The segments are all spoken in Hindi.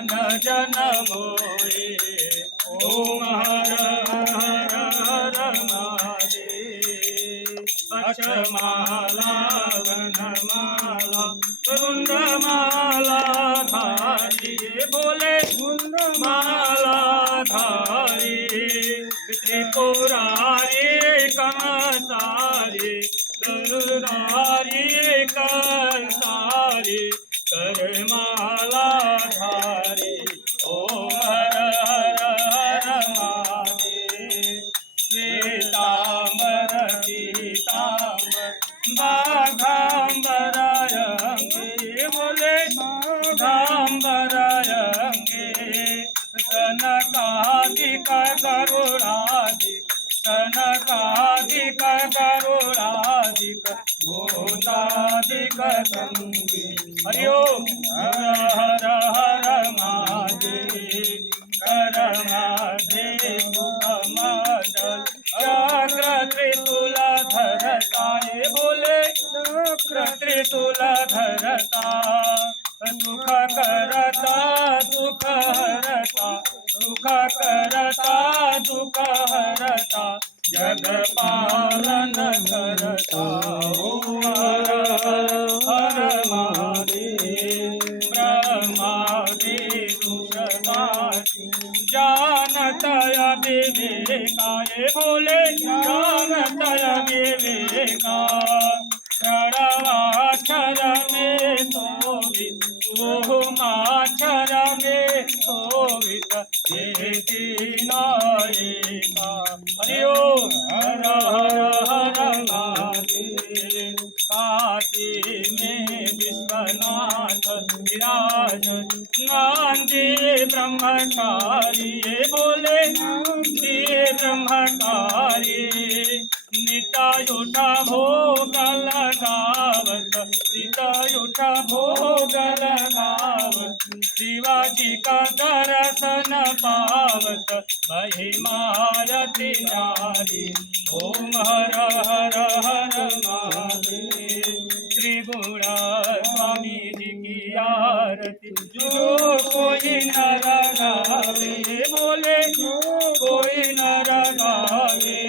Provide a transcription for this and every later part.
मन जन मोहे। ओम हर हर हर महादेव। अक्षमाला गणमाला वृंदमाला धारी बोले माला धारी। त्रिपुरारी कमसारी दुर्धारी कंसारी करमाला धारी। ओम हर हर हर महादेव। श्वेतांबर पीतांबर बाघांबर अंगे बोले बाघांबर अंगे। कनकादिक गरुड़ादिक कनकादिक गरुड़ादिक भूतादिक गंगे। हरि ओम हर हर हर महादेव। कर महादेव मुखमंडल चक्र त्रिशूल धरता ये बोले चक्र त्रिशूल धरता। सुख करता दुख हरता सुख करता दुख हरता जग पालन करता। ओम हर हर हर महादेव। ब्रह्मादेव जानत विवेकाय बोले जानत विवेका। प्रणवाक्षर में शोभित ओमाक्षर में शोभित एक नायिका। हरि ओम हर हर हर महादेव। काशी में विश्वनाथ विराज नंदी ब्रह्मचारी बोले नंदी ब्रह्मचारी। नित्युठ भोग लगावत नित्युठ भोग लगावत शिवाजी का दर्शन पावत महिमायति नारी। ओम हर हर हर महादेव। त्रिगुण स्वामी जी की आरती जो कोई नर गावे बोले जो कोई नर गावे।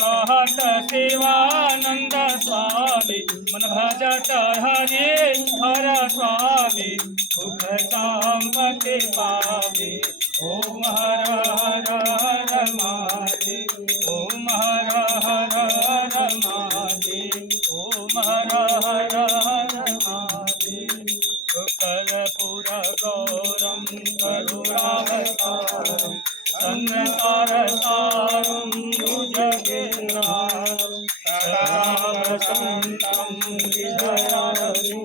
कहत शिवानंद स्वामी मन भजत हरे हर स्वामी सुख शांति पावे। ओम हर हर हर महादेव। ओम हर हर हर महादेव। ओम हर हर हर महादेव। कर्पूर गौरम करुणावतारम संसार सारं भुजगेन्द्रहारं सदा वसन्तं हृदयारविन्दे।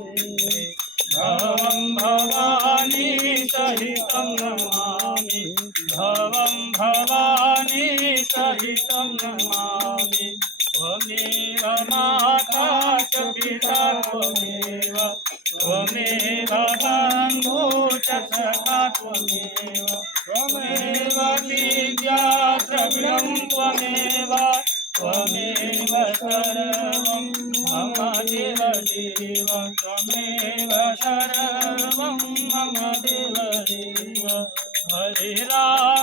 भवं भवानी सहितं नमामि भवं भवानी सहितं नमामि। त्वमेव माता च पिता त्वमेव त्वमेव बन्धु च सखा त्वमेव त्वमेव विद्या द्रविणं त्वमेव त्वमेव सर्वं मम देव देव त्वमेव सर्वं मम देव देव। हरे राम